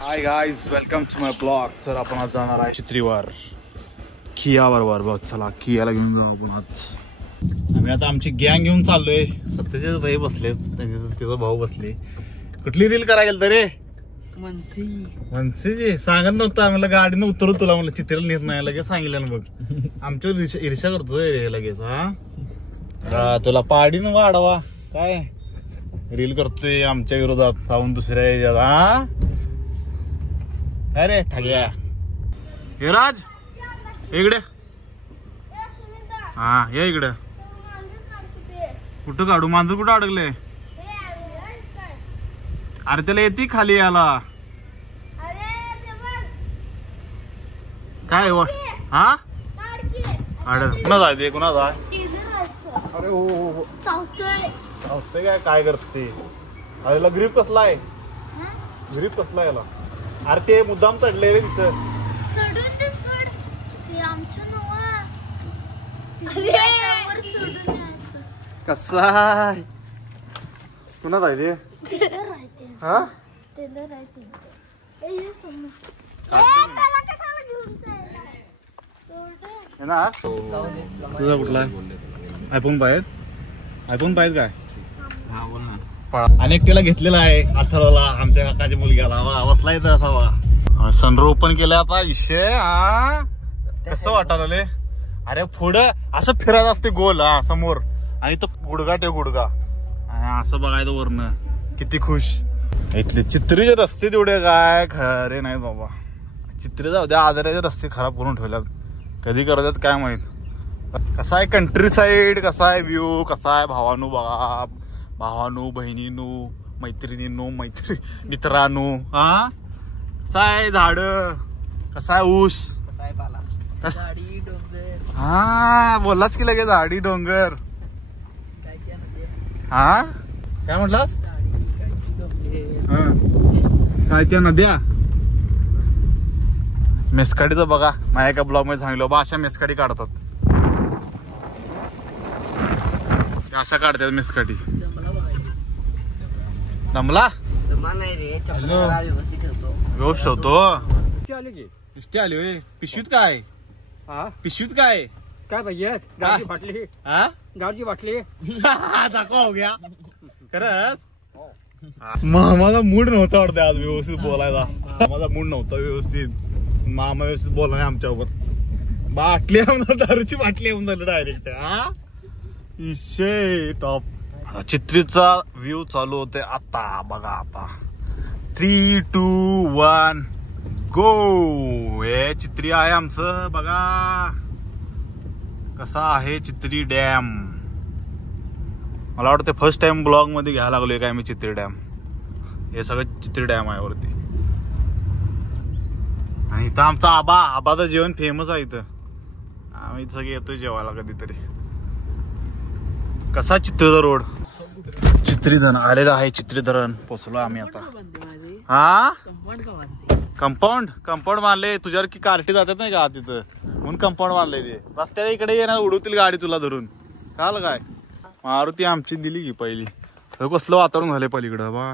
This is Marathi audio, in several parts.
High guys, welcome to my blog. तर आपण आज जाणार आहे चित्रीवर किया बरोबर. बघ चला कियाला घेऊन जाऊ आपण आज. आम्ही आता आमची गँग घेऊन चाललोय. सत्यचे भाई बसले, त्याचा भाऊ बसले. कुठली रील करायला गेलं रे? मनसी सांगत नव्हतं आम्हाला. गाडीनं उतरू तुला म्हणलं चित्रीला नेत नाही. लगेच सांगितलं ना बघ. आमच्यावर ईर्ष्या करतोय लगेच. हा तुला पाडीनं वाढवा काय रील करतोय आमच्या विरोधात जाऊन दुसऱ्या याच्यात. हा अरे ठग्या हे राज इकडे. हा ये इकडे. कुठं काढू? मांजर कुठं अडकले? अरे त्याला येते खाली याला काय हा अडक. कुणाचा आहे ते? कुणाचा आहे? अरे हो हो हो चावतोय काय करते? अरे ग्रीप कसला आहे? ग्रीप कसला आहे याला? अरे ते मुद्दाम चढले रे तिथं. कसा आहे? कुणाच आहे ते? हा तुझा कुठला आहे? आयफोन पाहिजे? आयफोन पाहिजे काय? अनेक त्याला घेतलेला आहे अथर्वला, आमच्या काकाच्या मुलग्याला. बसलाय तर असा सनरूफ ओपन केलं आता. विषय हा कसं वाटायला? अरे पुढं असं फिरायचं असते गोल हा समोर, आणि तो गुडगा ठेव गुडगा असं बघायचं वरनं. किती खुश. इथले चित्रीचे रस्ते तेवढे काय खरे नाही बाबा. चित्री जाऊ द्या, आजाराचे रस्ते खराब करून ठेवल्यात. कधी करतात काय माहित. कसा आहे कंट्री साईड, कसा आहे व्ह्यू, कसा आहे भावानू बघा. भावानू, बहिणीनू, मैत्रिणीनू, मित्रांनू. हा कसा आहे झाड, कसा आहे ऊस, हा बोललाच की लगे झाडी डोंगर. हा काय म्हटलास? काय त्या नद्या मेसकाडीचं बघा. माझ्या एका ब्लॉग मध्ये सांगितलं बा अशा मेसकाडी काढतात. अशा काढतात मेसकाडी. दमला व्यवस्थित होतो. इष्टी आली होय. पिशवीत काय? पिशवीत काय काय पाहिजे? गावची बाटली. हा गावची बाटली दाखवा हो गया खरंच. मामाचा मूड नव्हता वाटतं आज व्यवस्थित बोलायचा. माझा मूड नव्हता व्यवस्थित. मामा व्यवस्थित बोला नाही आमच्यावर. बाटली दारूची बाटली येऊन झालं डायरेक्ट. हा इशे टॉप. चित्रीचा व्ह्यू चालू होते आता बघा. आता 3, 2, 1 गो. हे चित्री आहे आमचं बघा. कसा आहे चित्री डॅम? मला वाटतं फर्स्ट टाइम ब्लॉग मध्ये घ्यायला लागलोय काय मी चित्री डॅम. हे सगळं चित्री डॅम आहे वरती. आणि इथं आमचा आबाचं जेवण फेमस आहे इथं. आम्ही सगळे येतोय जेवायला कधीतरी. कसा चित्रीचा रोड? चित्री धरण आलेलं आहे. चित्री धरण पोचलो आम्ही आता. हा कंपाऊंड बांधले तुझ्यावर की कार्टी जातात नाही का तिथं, म्हणून कंपाऊंड बांधले. ते रस्त्याच्या इकडे येणार उडवतील गाडी तुला धरून. काल काय मारुती आमची दिली की पहिली. कसलं वातावरण झालंय पलीकडं बा.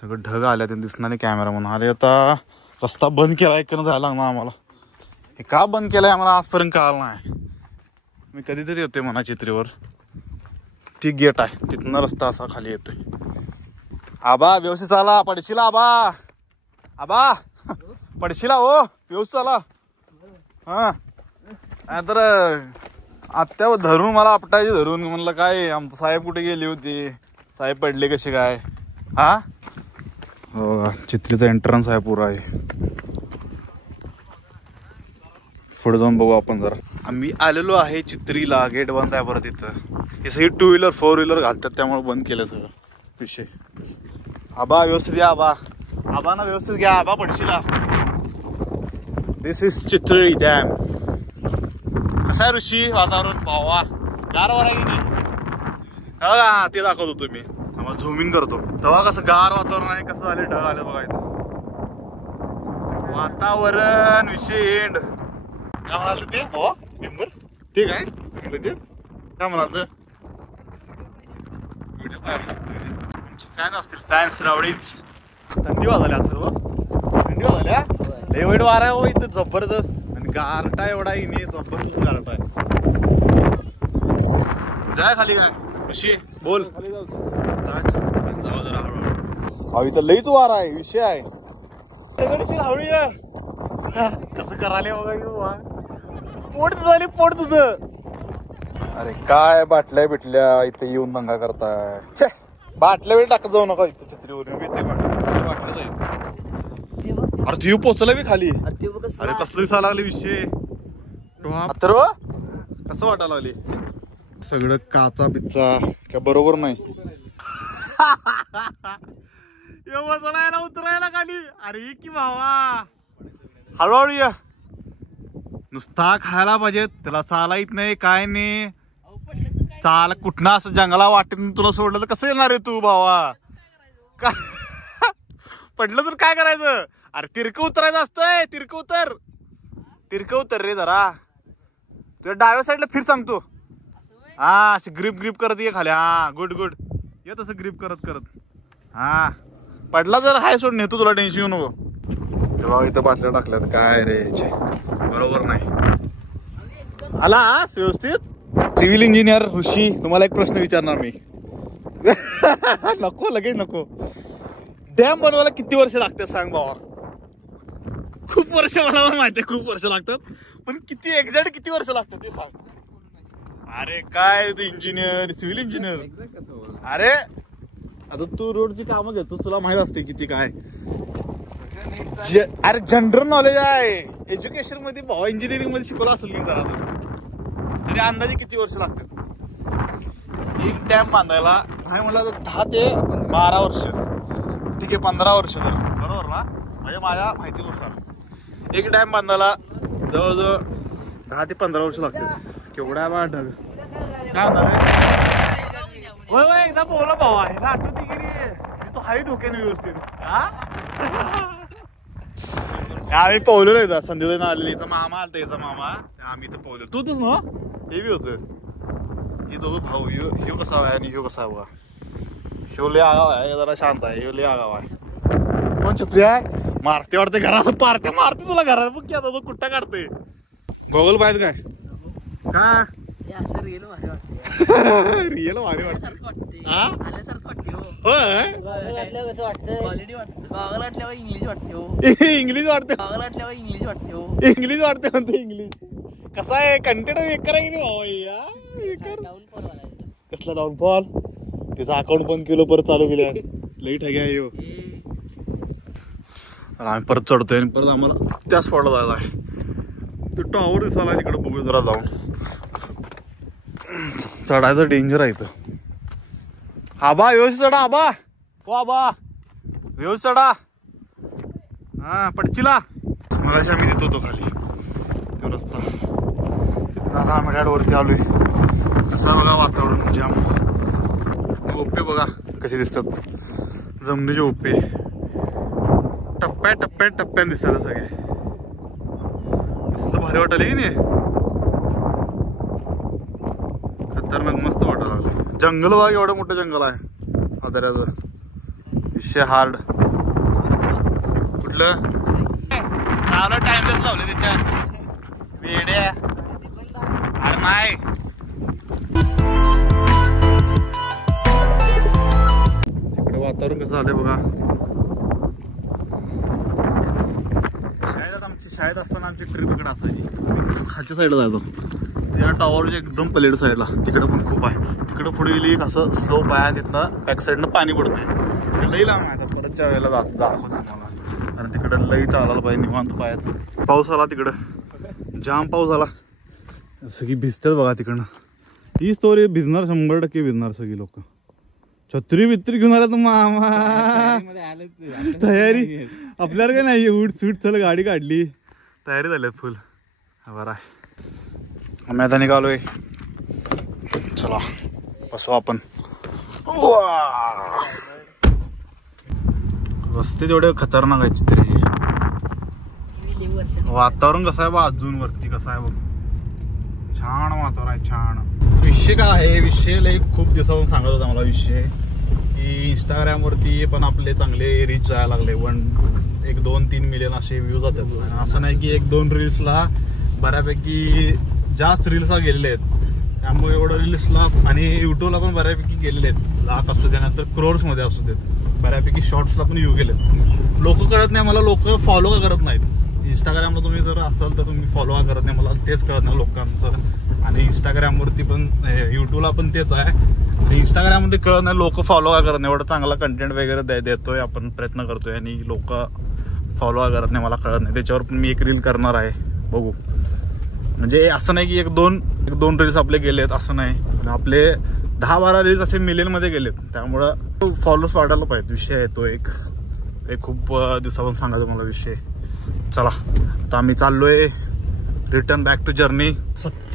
सगळं ढग आल्या ते दिसणार नाही. कॅमेरा म्हणून आले. आता रस्ता बंद केला इकडनं जायला लागणार आम्हाला. हे का बंद केलंय आम्हाला आजपर्यंत कळालं नाही. मी कधीतरी येतोय म्हणा चित्रीवर. ती गेट आहे तिथनं रस्ता असा खाली येतोय. आबा व्यवस्थित आला पडशीला. आबा पडशीला हो व्यवस्थित आला. हा नाहीतर आत्या धरून मला आपटायची धरून. म्हणलं काय आमचं साहेब कुठे गेली होती, साहेब पडले कसे काय. हा हो चित्रीचा एंट्रन्स आहे पुरा आहे. पुढे जाऊन बघू आपण जरा. आम्ही आलेलो आहे चित्रीला. गेट बंद आहे परत इथं. हे सगळी 2 व्हीलर 4 व्हीलर घालतात त्यामुळे बंद केलं सगळं विषय. आबा व्यवस्थित घ्या. आबाना व्यवस्थित घ्या. आबा पडशीला. दिस इज चित्री डॅम. कसं आहे ऋषी वातावरण? भावा गारवार आहे की नाही? हा ते दाखवतो तुम्ही. आम्हाला झूम इन करतो तेव्हा कसं गार वातावरण आहे. कसं झाले ढग आले बघा इथं. वातावरण विषेंड. काय म्हणाल ते? हो मेंबर ते काय चांगलं ते काय म्हणाल? आमचे फॅन असतील फॅन्स रावडीच. थंडी वाजल्या सर्व थंडी वाजल्या लय वाईट वारा आहे हो इथं जबरदस्त आणि गारटा एवढा इने जबरदस्त गारटा आहे. जाय खाली काय ऋषी बोल जाऊ जरा हळूहळू. इथं लईच वारा आहे विषय आहे. हळू कसं करायला बघा पोट झाली पोट तुझं. अरे काय बाटल्या बिटल्या इथे येऊन दंगा करताय. छे बाटल्या वेळ टाकत जाऊ नका इथे छत्रीवरून बाटल्या जाईल. अरे तू पोचला बी खाली. अरे कसलं दिसायला लागले विषय तर कसं वाटायला लागले सगळं काचा बिच्चा काय बरोबर नाही. बसलायला उतरायला खाली. अरे की भावा हळूहळू या. नुसता खायला पाहिजे त्याला चाला येत नाही काय नाही. चाल कुठनं असं जंगला वाटेत तुला सोडलं तर कसं येणार आहे तू भावा. काय पडलं तर काय करायचं. अरे तिरकं उतरायचं असतंय. तिरकं उतर रे जरा. तुझ्या डाव्या साईडला फिर सांगतो. हा अशी ग्रीप ग्रीप करत ये खाली. हा गुड गुड ये तसं ग्रीप करत करत. हा पडला जर हाय सोड नेतो तुला टेन्शन येऊ नको. तेव्हा इथं बाटल्या टाकल्यात काय रे बरोबर नाही. आला व्यवस्थित. सिव्हिल इंजिनियर ऋषी तुम्हाला एक प्रश्न विचारणार मी. नको लगेच नको. डॅम बनवायला किती वर्ष लागतात सांग बाबा. खूप वर्ष मला पण माहिती आहे खूप वर्ष लागतात पण किती एक्झॅक्ट किती वर्ष लागतात ते सांग. अरे काय तू इंजिनियर सिव्हिल इंजिनियर. अरे आता तू रोडची कामं घेतो तुला माहित असते किती काय. अरे जनरल नॉलेज आहे एज्युकेशन मध्ये भावा. इंजिनिअरिंग मध्ये शिकवलं असेल की जरा तरी अंदाजे किती वर्ष लागतात एक डॅम बांधायला. नाही म्हणलं तर 10 ते 12 वर्ष. ठीक आहे 15 वर्ष तर बरोबर ना म्हणजे माझ्या माहितीनुसार एक डॅम बांधायला जवळजवळ 10 ते 15 वर्ष लागतात. केवढा बा ढग काय म्हणणार होय होय एकदा बोला भावा ह्याला आठवते की रे तो हाय डोक्याने व्यवस्थित. आम्ही पोहलेलो आहे संध्याकाळी आलेली. याचा मामा आलता याचा मामा आम्ही इथं पोहलेलो. तू तूच ना हे बी होतं. हे दोघं भाऊ ह्यो कसा आहे आणि ह्यो कसा आहे बघा. ह्यो लय आगाव आहे जरा शांत आहे. ह्यो लय आगाव आहे. कोण छत्री आहे मारते वाटते घरात पारते मारते तुला घरात बघ की आता तो कुठ्टा काढते. गॉगल पाहिजे काय का रिअल भारी वाटत. इंग्लिश वाटते म्हणते इंग्लिश. कसा आहे कंटेंट बेकार आहे की भावा. कसला डाऊनफॉल त्याचा अकाउंट बंद केलं परत चालू केलं. लई ठगी आहे ह्यो. आम्ही परत चढतोय आणि परत आम्हाला त्या स्पॉटला जायला आहे. तो टॉवर दिसायला तिकडे बघू जरा जाऊन. चढायचं डेंजर आहे इथं. आबा व्यवस्थित चढा आबा. हो आबा व्यवस्थित चढा. हा पडचिला मगाशी आम्ही देतो तो खाली तो रस्ता. इथं रामड्याड वरती आलोय. कसं बघा वातावरण जाम. ओपे बघा कसे दिसतात जमिनीचे ओपे. टप्प्याने दिसतात सगळे. कसलं भारी वाटायला की नाही. खतरनाक मस्त वाटायला लागलं. जंगल बघा एवढं मोठं जंगल आहे आदऱ्याचं. विषय हार्ड कुठलं टाइमलेस लावलं त्याच्यात वेड्या. अरे नाही तिकडे वातावरण कसं झालंय बघा. शाळेत असताना आमची ट्रिप इकडे असायची. खालच्या साईडला जायचो त्या टॉवरच्या एकदम पलीड साईडला. तिकडं पण खूप आहे. तिकडं पुढे गेली असं स्लोप आहे. तिथनं बॅक साईडनं पाणी पडतंय. ते लई लांब आहे. परतच्या वेळेला दाखवतो मला कारण तिकडं लई चालायला पाहिजे निवांत पायात. पाऊस आला तिकडं जाम पाऊस आला. सगळी भिजतात बघा तिकडनं. ही स्टोरी भिजणार 100% भिजणार सगळी लोक. छत्री बित्री घेऊन आला तर मामा तयारी आपल्याला काय नाही. उठ सूट चल गाडी काढली तयारी झाली फुल. बरं आहे आम्ही आता निघालोय. चला बसू आपण. रस्ते जेवढे खतरनाक आहे चित्रे. वातावरण कसं आहे बा अजून वरती कसं आहे बघ. छान वातावरण आहे छान. विषय काय आहे विषय लई खूप दिवसापासून सांगत होता मला विषय की इंस्टाग्रामवरती पण आपले चांगले रीच जायला लागले. 1-2-3 मिलियन असे व्ह्यू जातात. आणि असं नाही की 1-2 रील्सला बऱ्यापैकी जास्त रील्सला गेलेले आहेत. त्यामुळे एवढं रील्सला आणि युट्यूबला पण बऱ्यापैकी गेलेले आहेत. लाख असू दे नंतर क्रोर्स मध्ये असू देत. बऱ्यापैकी शॉर्ट्सला पण येऊ गेलेत. लोक कळत नाही मला, लोक फॉलो का करत नाहीत. इंस्टाग्रामला तुम्ही जर असाल तर तुम्ही फॉलो का करत नाही, मला तेच कळत नाही लोकांचं. आणि इंस्टाग्रामवरती पण युट्यूबला पण तेच आहे. आणि इंस्टाग्राममध्ये कळत नाही लोक फॉलो का करत नाही. एवढं चांगला कंटेंट वगैरे देतोय आपण, प्रयत्न करतोय आणि लोक फॉलो का करत नाही मला कळत नाही. त्याच्यावर पण मी एक रील करणार आहे, बघू. म्हणजे असं नाही की 1-2 रील्स आपले गेलेत असं नाही, आपले 10-12 रील्स असे मिलियनमध्ये गेलेत. त्यामुळं फॉलोअर्स वाढायला पाहिजे. विषय आहे तो एक खूप दिवसापासून सांगायचा मला विषय. चला आता आम्ही चाललोय return back to journey.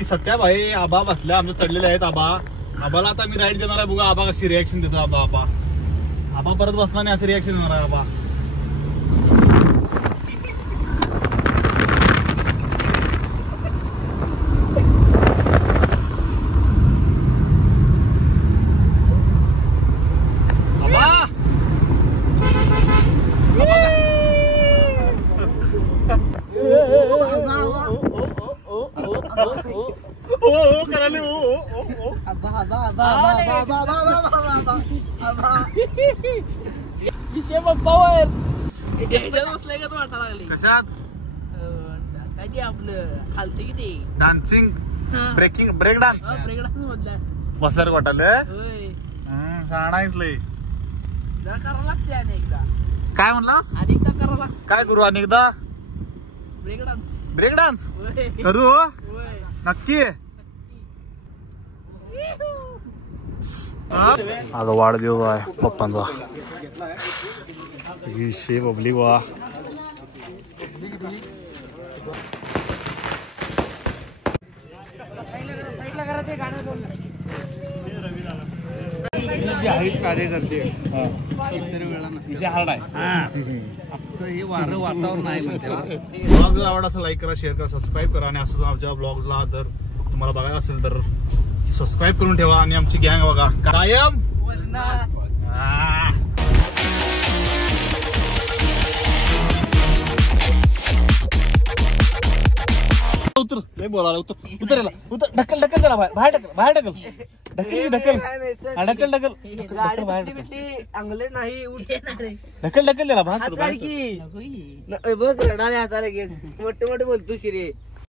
Satya भाई आबा बसले आमचं चढलेले आहेत. आबाला आता मी राईड देणार आहे, बघा आबा कशी रिॲक्शन देतो. आबा परत बसणार नाही असं रिॲक्शन देणार आहे आबा. कशात काय ते आपलं हालते की ते डान्सिंग ब्रेक डान्स बसल्यावर वाटायला शाणायच लय. जरा करावं लागते अनेकदा. काय म्हणलास? अनेकदा करावं लागतं काय करू अनेकदा? Break dance. करू नक्की. आता वाढदिवस आहे पप्पांचा. विषय पब्लिक वा. कार्यकर्ते हार्ड आहे. हे वारं वातावरण आहे म्हणते. ब्लॉग जर आवडला असेल लाईक करा, शेअर करा, सबस्क्राईब करा. आणि असं आमच्या ब्लॉग्सला जर तुम्हाला बघायचं असेल तर सबस्क्राईब करून ठेवा. आणि आमची गँग बघा कायम उतर लय बोलायला. उतर ढकल त्याला बाहेर ढकल ढकल बाहेर अंगले नाही ढकल त्याला बाहेर बघ रडाले हाताला घेत मोठे मोठे बोलतो शिरे.